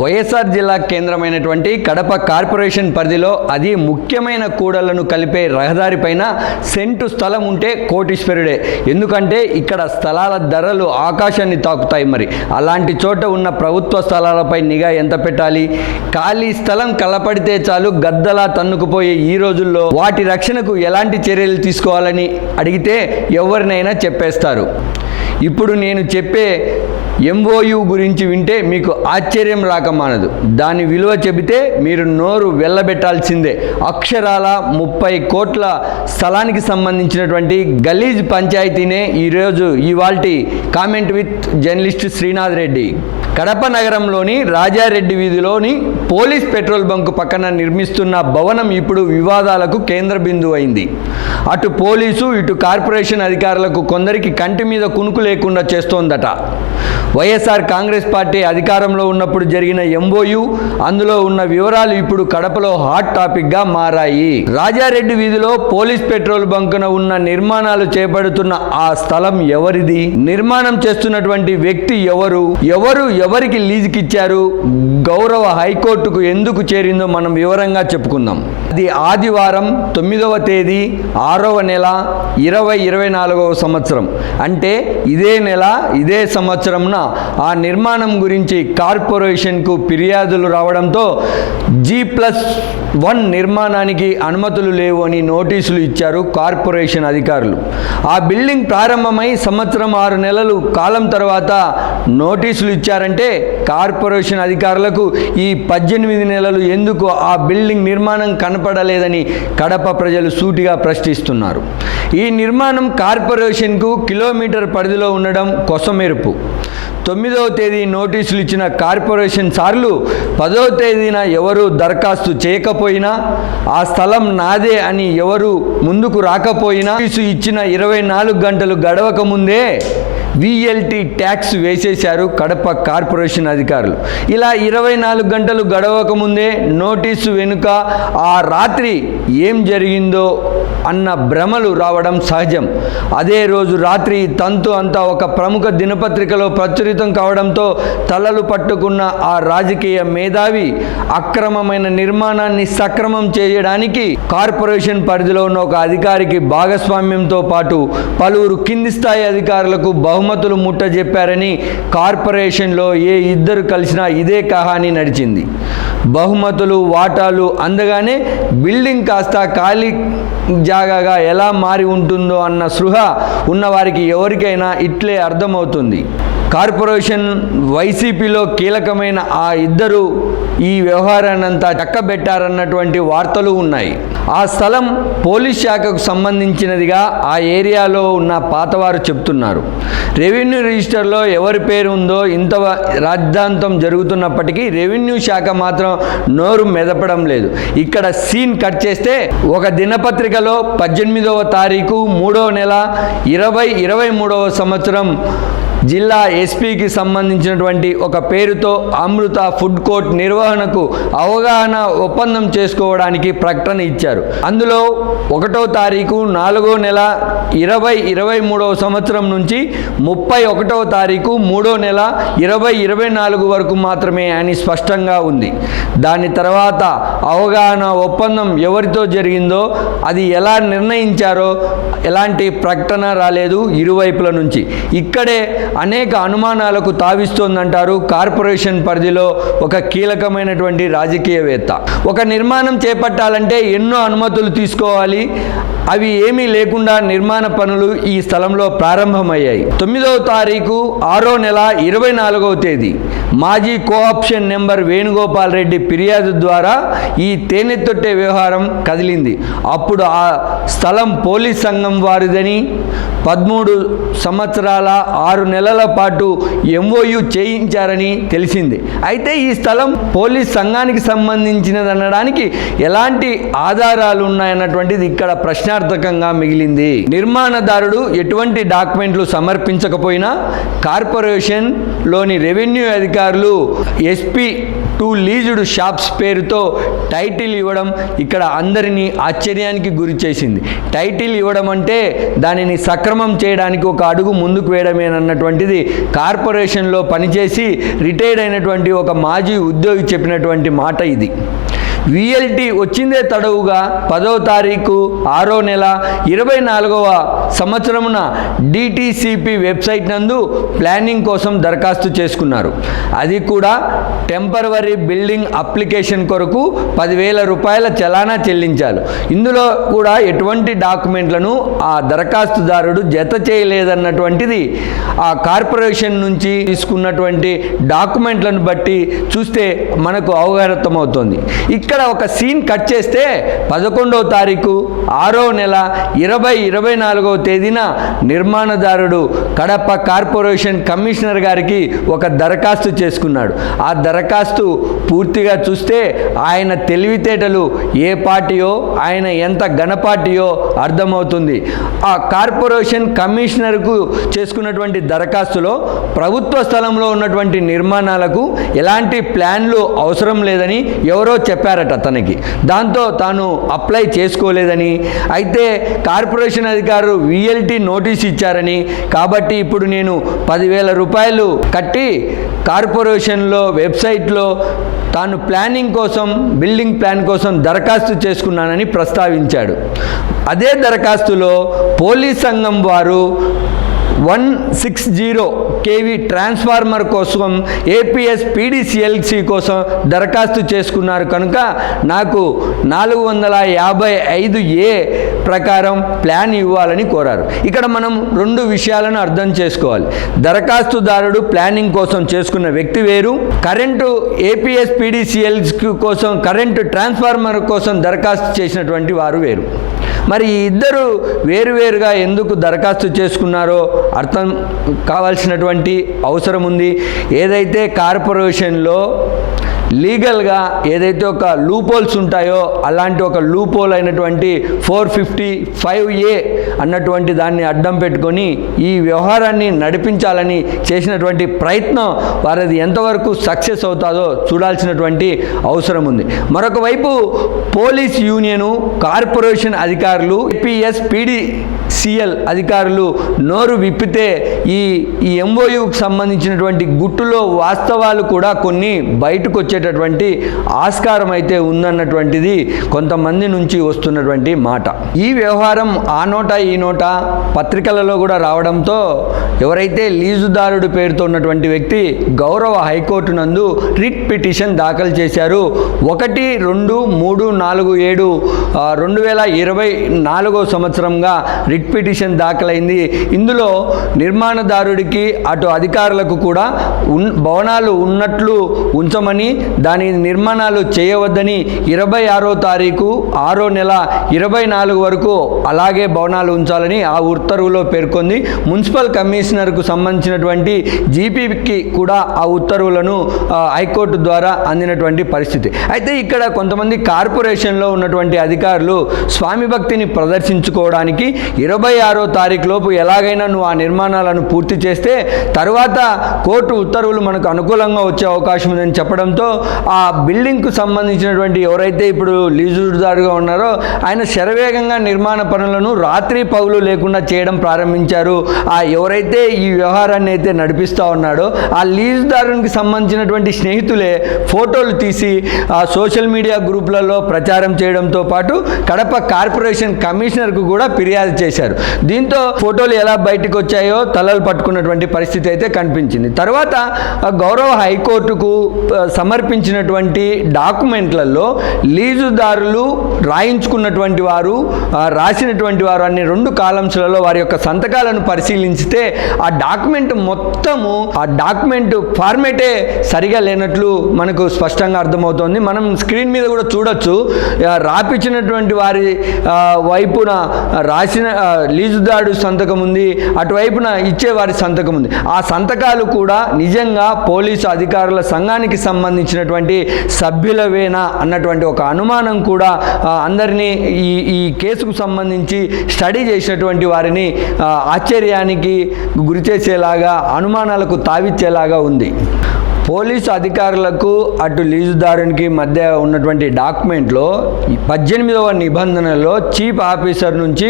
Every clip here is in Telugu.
వైఎస్ఆర్ జిల్లా కేంద్రమైనటువంటి కడప కార్పొరేషన్ పరిధిలో అది ముఖ్యమైన కూడళ్ళను కలిపే రహదారి పైన సెంటు స్థలం ఉంటే కోటీశ్వరుడే. ఎందుకంటే ఇక్కడ స్థలాల ధరలు ఆకాశాన్ని తాకుతాయి మరి. అలాంటి చోట ఉన్న ప్రభుత్వ స్థలాలపై నిఘా ఎంత పెట్టాలి? ఖాళీ స్థలం కలపడితే చాలు గద్దలా తన్నుకుపోయే ఈ రోజుల్లో వాటి రక్షణకు ఎలాంటి చర్యలు తీసుకోవాలని అడిగితే ఎవరినైనా చెప్పేస్తారు. ఇప్పుడు నేను చెప్పే ఎంఓయు గురించి వింటే మీకు ఆశ్చర్యం రాకమానదు. దాని విలువ చెబితే మీరు నోరు వెళ్ళబెట్టాల్సిందే అక్షరాల ముప్పై కోట్ల స్థలానికి సంబంధించినటువంటి గలీజ్ పంచాయతీనే ఈరోజు ఇవాల్టి comment with journalist Srinath Reddy. Kadapa నగరంలోని రాజారెడ్డి వీధిలోని పోలీస్ పెట్రోల్ బంకు పక్కన నిర్మిస్తున్న భవనం ఇప్పుడు వివాదాలకు కేంద్ర బిందువు అయింది. అటు పోలీసు ఇటు కార్పొరేషన్ అధికారులకు కొందరికి కంటి మీద కునుకు లేకుండా చేస్తోందట. వైఎస్ఆర్ కాంగ్రెస్ పార్టీ అధికారంలో ఉన్నప్పుడు జరిగిన ఎంఓయు అందులో ఉన్న వివరాలు ఇప్పుడు కడపలో హాట్ టాపిక్గా మారాయి. రాజారెడ్డి వీధిలో పోలీస్ పెట్రోల్ బంకున ఉన్న నిర్మాణాలు చేపడుతున్న ఆ స్థలం ఎవరిది? నిర్మాణం చేస్తున్నటువంటి వ్యక్తి ఎవరు? ఎవరు ఎవరికి లీజుకి ఇచ్చారు గౌరవ హైకోర్టుకు ఎందుకు చేరిందో మనం వివరంగా చెప్పుకుందాం. అది ఆదివారం తొమ్మిదవ తేదీ ఆరవ నెల ఇరవై ఇరవై నాలుగవ సంవత్సరం. అంటే ఇదే నెల ఇదే సంవత్సరంన ఆ నిర్మాణం గురించి కార్పొరేషన్కు ఫిర్యాదులు రావడంతో జీ ప్లస్ వన్ నిర్మాణానికి అనుమతులు లేవు అని నోటీసులు ఇచ్చారు కార్పొరేషన్ అధికారులు. ఆ బిల్డింగ్ ప్రారంభమై సంవత్సరం ఆరు నెలలు కాలం తర్వాత నోటీసులు ఇచ్చారని ఇచ్చారంటే కార్పొరేషన్ అధికారులకు ఈ పద్దెనిమిది నెలలు ఎందుకు ఆ బిల్డింగ్ నిర్మాణం కనపడలేదని కడప ప్రజలు సూటిగా ప్రశ్నిస్తున్నారు. ఈ నిర్మాణం కార్పొరేషన్కు కిలోమీటర్ పరిధిలో ఉండడం కొసమెరుపు. తొమ్మిదవ తేదీ నోటీసులు ఇచ్చిన కార్పొరేషన్ సార్లు పదవ తేదీన ఎవరు దరఖాస్తు చేయకపోయినా ఆ స్థలం నాదే అని ఎవరు ముందుకు రాకపోయినా నోటీసు ఇచ్చిన ఇరవై నాలుగు గంటలు గడవక ముందే విఎల్టీ ట్యాక్స్ వేసేశారు కడప కార్పొరేషన్ అధికారులు. ఇలా ఇరవై నాలుగు గంటలు గడవక ముందే నోటీసు వెనుక ఆ రాత్రి ఏం జరిగిందో అన్న భ్రమలు రావడం సహజం. అదే రోజు రాత్రి తంతు అంతా ఒక ప్రముఖ దినపత్రికలో ప్రచురితం కావడంతో తలలు పట్టుకున్న ఆ రాజకీయ మేధావి అక్రమమైన నిర్మాణాన్ని సక్రమం చేయడానికి కార్పొరేషన్ పరిధిలో ఉన్న ఒక అధికారికి భాగస్వామ్యంతో పాటు పలువురు కింది స్థాయి అధికారులకు బహుమతులు ముట్టజెప్పారని కార్పొరేషన్లో ఏ ఇద్దరు కలిసినా ఇదే కహాని నడిచింది. బహుమతులు వాటాలు అందగానే బిల్డింగ్ కాస్త ఖాళీ జాగాగా ఎలా మారి ఉంటుందో అన్న సృహ ఉన్నవారికి ఎవరికైనా ఇట్లే అర్థమవుతుంది. కార్పొరేషన్ వైసీపీలో కీలకమైన ఆ ఇద్దరు ఈ వ్యవహారాన్నంతా చక్కబెట్టారన్నటువంటి వార్తలు ఉన్నాయి. ఆ స్థలం పోలీస్ శాఖకు సంబంధించినదిగా ఆ ఏరియాలో ఉన్న పాతవారు చెప్తున్నారు. రెవెన్యూ రిజిస్టర్లో ఎవరి పేరు ఉందో ఇంత రాద్ధాంతం జరుగుతున్నప్పటికీ రెవెన్యూ శాఖ మాత్రం నోరు మెదపడం లేదు. ఇక్కడ సీన్ కట్ చేస్తే ఒక దినపత్రికలో పద్దెనిమిదవ తారీఖు మూడవ నెల ఇరవై ఇరవై మూడవ సంవత్సరం జిల్లా ఎస్పీకి సంబంధించినటువంటి ఒక పేరుతో అమృత ఫుడ్ కోర్ట్ నిర్వహణకు అవగాహన ఒప్పందం చేసుకోవడానికి ప్రకటన ఇచ్చారు. అందులో ఒకటో తారీఖు నాలుగో నెల ఇరవై ఇరవై మూడవ సంవత్సరం నుంచి ముప్పై ఒకటవ తారీఖు మూడో నెల ఇరవై ఇరవై నాలుగు వరకు మాత్రమే అని స్పష్టంగా ఉంది. దాని తర్వాత అవగాహన ఒప్పందం ఎవరితో జరిగిందో అది ఎలా నిర్ణయించారో ఎలాంటి ప్రకటన రాలేదు ఇరువైపుల నుంచి. ఇక్కడే అనేక అనుమానాలకు తావిస్తోందంటారు కార్పొరేషన్ పరిధిలో ఒక కీలకమైనటువంటి రాజకీయవేత్త. ఒక నిర్మాణం చేపట్టాలంటే ఎన్నో అనుమతులు తీసుకోవాలి. అవి ఏమీ లేకుండా నిర్మాణ పనులు ఈ స్థలంలో ప్రారంభమయ్యాయి. తొమ్మిదవ తారీఖు ఆరో నెల ఇరవై నాలుగవ తేదీ. మాజీ కోఆప్షన్ నెంబర్ వేణుగోపాల్ రెడ్డి ఫిర్యాదు ద్వారా ఈ తేనెత్తొట్టే వ్యవహారం కదిలింది. అప్పుడు ఆ స్థలం పోలీస్ సంఘం వారిదని పదమూడు సంవత్సరాల ఆరు నెలల నెలల పాటు ఎంఓయు చేయించారని తెలిసింది. అయితే ఈ స్థలం పోలీస్ సంఘానికి సంబంధించినది అనడానికి ఎలాంటి ఆధారాలు ఉన్నాయన్నటువంటిది ఇక్కడ ప్రశ్నార్థకంగా మిగిలింది. నిర్మాణదారుడు ఎటువంటి డాక్యుమెంట్లు సమర్పించకపోయినా కార్పొరేషన్లోని రెవెన్యూ అధికారులు ఎస్పీ టూ లీజుడ్ షాప్స్ పేరుతో టైటిల్ ఇవ్వడం ఇక్కడ అందరినీ ఆశ్చర్యానికి గురి చేసింది. టైటిల్ ఇవ్వడం అంటే దానిని సక్రమం చేయడానికి ఒక అడుగు ముందుకు వేయడమేనన్నటువంటిది కార్పొరేషన్లో పనిచేసి రిటైర్డ్ అయినటువంటి ఒక మాజీ ఉద్యోగి చెప్పినటువంటి మాట ఇది. విఎల్టీ వచ్చిందే తడవుగా పదవ తారీఖు ఆరో నెల ఇరవై నాలుగవ సంవత్సరమున డిటిసిపి వెబ్సైట్ నందు ప్లానింగ్ కోసం దరఖాస్తు చేసుకున్నారు. అది కూడా టెంపరవరీ బిల్డింగ్ అప్లికేషన్ కొరకు పదివేల రూపాయల చలానా చెల్లించాలి ఇందులో కూడా ఎటువంటి డాక్యుమెంట్లను ఆ దరఖాస్తుదారుడు జత చేయలేదన్నటువంటిది ఆ కార్పొరేషన్ నుంచి తీసుకున్నటువంటి డాక్యుమెంట్లను బట్టి చూస్తే మనకు అవగతమవుతోంది ఇక్కడ ఒక సీన్ కట్ చేస్తే పదకొండవ తారీఖు ఆరో నెల ఇరవై ఇరవై నాలుగవ తేదీన నిర్మాణదారుడు కడప కార్పొరేషన్ కమిషనర్ గారికి ఒక దరఖాస్తు చేసుకున్నాడు. ఆ దరఖాస్తు పూర్తిగా చూస్తే ఆయన తెలివితేటలు ఏ పార్టీయో ఆయన ఎంత ఘనపార్టీయో అర్థమవుతుంది. ఆ కార్పొరేషన్ కమిషనర్కు చేసుకున్నటువంటి దరఖాస్తులో ప్రభుత్వ స్థలంలో ఉన్నటువంటి నిర్మాణాలకు ఎలాంటి ప్లాన్లు అవసరం లేదని ఎవరో చెప్పారట తనకి. దాంతో తాను అప్లై చేసుకోలేదని అయితే కార్పొరేషన్ అధికారులు విఎల్టీ నోటీస్ ఇచ్చారని. కాబట్టి ఇప్పుడు నేను పదివేల రూపాయలు కట్టి కార్పొరేషన్లో వెబ్సైట్లో తాను ప్లానింగ్ కోసం బిల్డింగ్ ప్లాన్ కోసం దరఖాస్తు చేసుకున్నానని ప్రస్తావించాడు. అదే దరఖాస్తులో పోలీస్ సంఘం వారు one six zero KV transformer కోసం ఏపీఎస్ పీడీసీఎల్సీ కోసం దరఖాస్తు చేసుకున్నారు. కనుక నాకు నాలుగు వందల యాభై ఐదు ఏ ప్రకారం ప్లాన్ ఇవ్వాలని కోరారు. ఇక్కడ మనం రెండు విషయాలను అర్థం చేసుకోవాలి. దరఖాస్తుదారుడు ప్లానింగ్ కోసం చేసుకున్న వ్యక్తి వేరు. కరెంటు ఏపీఎస్ పీడీసీఎల్స్ కోసం కరెంటు ట్రాన్స్ఫార్మర్ కోసం దరఖాస్తు చేసినటువంటి వారు వేరు. మరి ఈ ఇద్దరు వేరువేరుగా ఎందుకు దరఖాస్తు చేసుకున్నారో అర్థం కావాల్సినటువంటి అవసరం ఉంది. ఏదైతే కార్పొరేషన్లో లీగల్గా ఏదైతే ఒక లూపోల్స్ ఉంటాయో అలాంటి ఒక లూపోల్ అయినటువంటి ఫోర్ ఫిఫ్టీ ఫైవ్ ఏ అన్నటువంటి దాన్ని అడ్డం పెట్టుకొని ఈ వ్యవహారాన్ని నడిపించాలని చేసినటువంటి ప్రయత్నం వారిది ఎంతవరకు సక్సెస్ అవుతుందో చూడాల్సినటువంటి అవసరం ఉంది. మరొక వైపు పోలీస్ యూనియను కార్పొరేషన్ అధికారులు పిఎస్పిడి సిఎల్ అధికారులు నోరు విప్పితే ఈ ఈ ఎంఓయుకు సంబంధించినటువంటి గుట్టులో వాస్తవాలు కూడా కొన్ని బయటకు వచ్చేటటువంటి ఆస్కారం అయితే ఉందన్నటువంటిది కొంతమంది నుంచి వస్తున్నటువంటి మాట. ఈ వ్యవహారం ఆ నోట ఈ నోట పత్రికలలో కూడా రావడంతో ఎవరైతే లీజుదారుడు పేరుతో ఉన్నటువంటి వ్యక్తి గౌరవ హైకోర్టు నందు రిట్ పిటిషన్ దాఖలు చేశారు ఒకటి రెండు మూడు నాలుగు ఏడు రెండు వేల ఇరవై నాలుగో సంవత్సరంగా రిట్ పిటిషన్ దాఖలైంది. ఇందులో నిర్మాణదారుడికి అటు అధికారులకు కూడా ఉన్ భవనాలు ఉన్నట్లు ఉంచమని దాని నిర్మాణాలు చేయవద్దని ఇరవై ఆరో తారీఖు ఆరో నెల ఇరవై నాలుగు వరకు అలాగే భవనాలు ఉంచాలని ఆ ఉత్తర్వులో పేర్కొంది. మున్సిపల్ కమిషనర్కు సంబంధించినటువంటి జీపీకి కూడా ఆ ఉత్తర్వులను హైకోర్టు ద్వారా అందినటువంటి పరిస్థితి. అయితే ఇక్కడ కొంతమంది కార్పొరేషన్లో ఉన్నటువంటి అధికారులు స్వామి భక్తిని ప్రదర్శించుకోవడానికి ఇరవై ఆరో తారీఖు లోపు ఎలాగైనా నువ్వు ఆ నిర్మాణాలను పూర్తి చేస్తే తర్వాత కోర్టు ఉత్తర్వులు మనకు అనుకూలంగా వచ్చే అవకాశం ఉందని చెప్పడంతో ఆ బిల్డింగ్కు సంబంధించినటువంటి ఎవరైతే ఇప్పుడు లీజుదారుగా ఉన్నారో ఆయన శరవేగంగా నిర్మాణ పనులను రాత్రి పగులు లేకుండా చేయడం ప్రారంభించారు. ఆ ఎవరైతే ఈ వ్యవహారాన్ని అయితే నడిపిస్తూ ఉన్నాడో ఆ లీజుదారునికి సంబంధించినటువంటి స్నేహితులే ఫోటోలు తీసి ఆ సోషల్ మీడియా గ్రూపులలో ప్రచారం చేయడంతో పాటు కడప కార్పొరేషన్ కమిషనర్కు కూడా ఫిర్యాదు చేశారు. దీంతో ఫోటోలు ఎలా బయటకు వచ్చాయో తలలు పట్టుకున్నటువంటి పరిస్థితి అయితే కనిపించింది. తర్వాత గౌరవ హైకోర్టుకు సమర్పించినటువంటి డాక్యుమెంట్లలో లీజుదారులు రాయించుకున్నటువంటి వారు రాసినటువంటి వారు అనే రెండు కాలమ్స్లలో వారి యొక్క సంతకాలను పరిశీలించితే ఆ డాక్యుమెంట్ మొత్తము ఆ డాక్యుమెంట్ ఫార్మేటే సరిగా లేనట్లు మనకు స్పష్టంగా అర్థమవుతోంది. మనం స్క్రీన్ మీద కూడా చూడొచ్చు. ఆ, రాపిచ్చినటువంటి వారి వైపున రాసిన లీజుదారుడు సంతకం ఉంది అటువైపున ఇచ్చేవారి సంతకం ఉంది. ఆ సంతకాలు కూడా నిజంగా పోలీసు అధికారుల సంఘానికి సంబంధించినటువంటి సభ్యులవేనా అన్నటువంటి ఒక అనుమానం కూడా అందరినీ ఈ ఈ కేసుకు సంబంధించి స్టడీ చేసినటువంటి వారిని ఆశ్చర్యానికి గురిచేసేలాగా అనుమానాలకు తావిచ్చేలాగా ఉంది. పోలీసు అధికారులకు అటు లీజుదారునికి మధ్య ఉన్నటువంటి డాక్యుమెంట్లో పద్దెనిమిదవ నిబంధనలో చీఫ్ ఆఫీసర్ నుంచి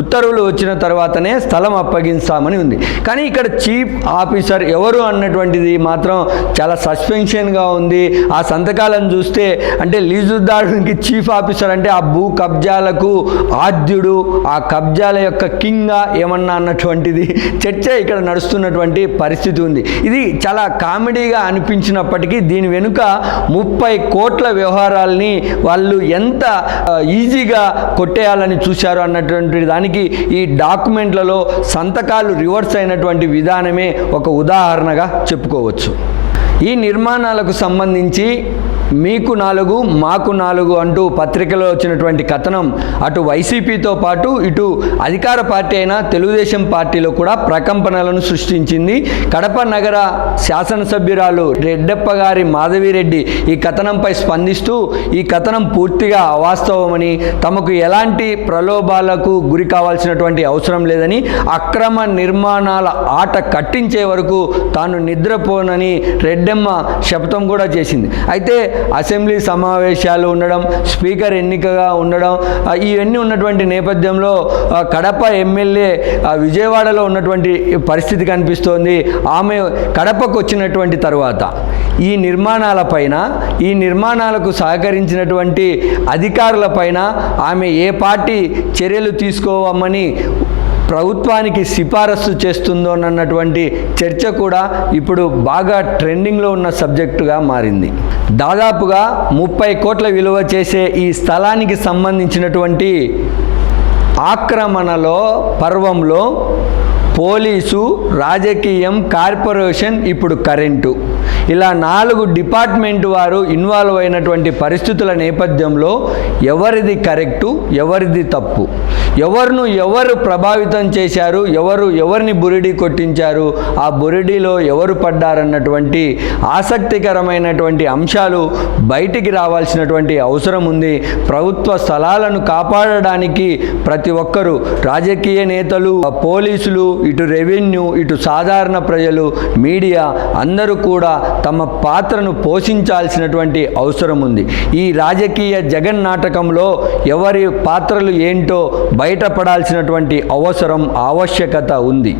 ఉత్తర్వులు వచ్చిన తర్వాతనే స్థలం అప్పగిస్తామని ఉంది. కానీ ఇక్కడ చీఫ్ ఆఫీసర్ ఎవరు అన్నటువంటిది మాత్రం చాలా సస్పెన్షన్గా ఉంది. ఆ సంతకాలను చూస్తే అంటే లీజుదారునికి చీఫ్ ఆఫీసర్ అంటే ఆ భూ కబ్జాలకు ఆద్యుడు ఆ కబ్జాల యొక్క కింగ్గా ఏమన్నా అన్నటువంటిది చర్చ ఇక్కడ నడుస్తున్నటువంటి పరిస్థితి ఉంది. ఇది చాలా కామెడీగా అనిపించినప్పటికీ దీని వెనుక ముప్పై కోట్ల వ్యవహారాల్ని వాళ్ళు ఎంత ఈజీగా కొట్టేయాలని చూశారు అన్నటువంటి దానికి ఈ డాక్యుమెంట్లలో సంతకాలు రివర్స్ అయినటువంటి విధానమే ఒక ఉదాహరణగా చెప్పుకోవచ్చు. ఈ నిర్మాణాలకు సంబంధించి మీకు నాలుగు మాకు నాలుగు అంటూ పత్రికలో వచ్చినటువంటి కథనం అటు వైసీపీతో పాటు ఇటు అధికార పార్టీ అయిన తెలుగుదేశం పార్టీలో కూడా ప్రకంపనలను సృష్టించింది. కడప నగర శాసనసభ్యురాలు రెడ్డప్ప గారి మాధవిరెడ్డి ఈ కథనంపై స్పందిస్తూ ఈ కథనం పూర్తిగా అవాస్తవమని తమకు ఎలాంటి ప్రలోభాలకు గురి కావాల్సినటువంటి అవసరం లేదని అక్రమ నిర్మాణాల ఆట కట్టించే వరకు తాను నిద్రపోనని రెడ్డమ్మ శపథం కూడా చేసింది. అయితే అసెంబ్లీ సమావేశాలు ఉండడం స్పీకర్ ఎన్నికగా ఉండడం ఇవన్నీ ఉన్నటువంటి నేపథ్యంలో కడప ఎమ్మెల్యే విజయవాడలో ఉన్నటువంటి పరిస్థితి కనిపిస్తోంది. ఆమె కడపకు వచ్చినటువంటి తర్వాత ఈ నిర్మాణాలపైన ఈ నిర్మాణాలకు సహకరించినటువంటి అధికారులపైన ఆమె ఏ పార్టీ చర్యలు తీసుకోవమ్మని ప్రభుత్వానికి సిఫారసు చేస్తుందో అన్నటువంటి చర్చ కూడా ఇప్పుడు బాగా ట్రెండింగ్లో ఉన్న సబ్జెక్టుగా మారింది. దాదాపుగా ముప్పై కోట్ల విలువ చేసే ఈ స్థలానికి సంబంధించినటువంటి ఆక్రమణలో పర్వంలో పోలీసు రాజకీయం కార్పొరేషన్ ఇప్పుడు కరెంటు. ఇలా నాలుగు డిపార్ట్మెంట్ వారు ఇన్వాల్వ్ అయినటువంటి పరిస్థితుల నేపథ్యంలో ఎవరిది కరెక్టు ఎవరిది తప్పు? ఎవరును ఎవరు ప్రభావితం చేశారు ఎవరు ఎవరిని బురిడి కొట్టించారు ఆ బురిడిలో ఎవరు పడ్డారన్నటువంటి ఆసక్తికరమైనటువంటి అంశాలు బయటికి రావాల్సినటువంటి అవసరం ఉంది. ప్రభుత్వ స్థలాలను కాపాడడానికి ప్రతి ప్రతి ఒక్కరూ రాజకీయ నేతలు పోలీసులు ఇటు రెవెన్యూ ఇటు సాధారణ ప్రజలు మీడియా అందరూ కూడా తమ పాత్రను పోషించాల్సినటువంటి అవసరం ఉంది. ఈ రాజకీయ జగన్ నాటకంలో ఎవరి పాత్రలు ఏంటో బయటపడాల్సినటువంటి అవసరం ఆవశ్యకత ఉంది.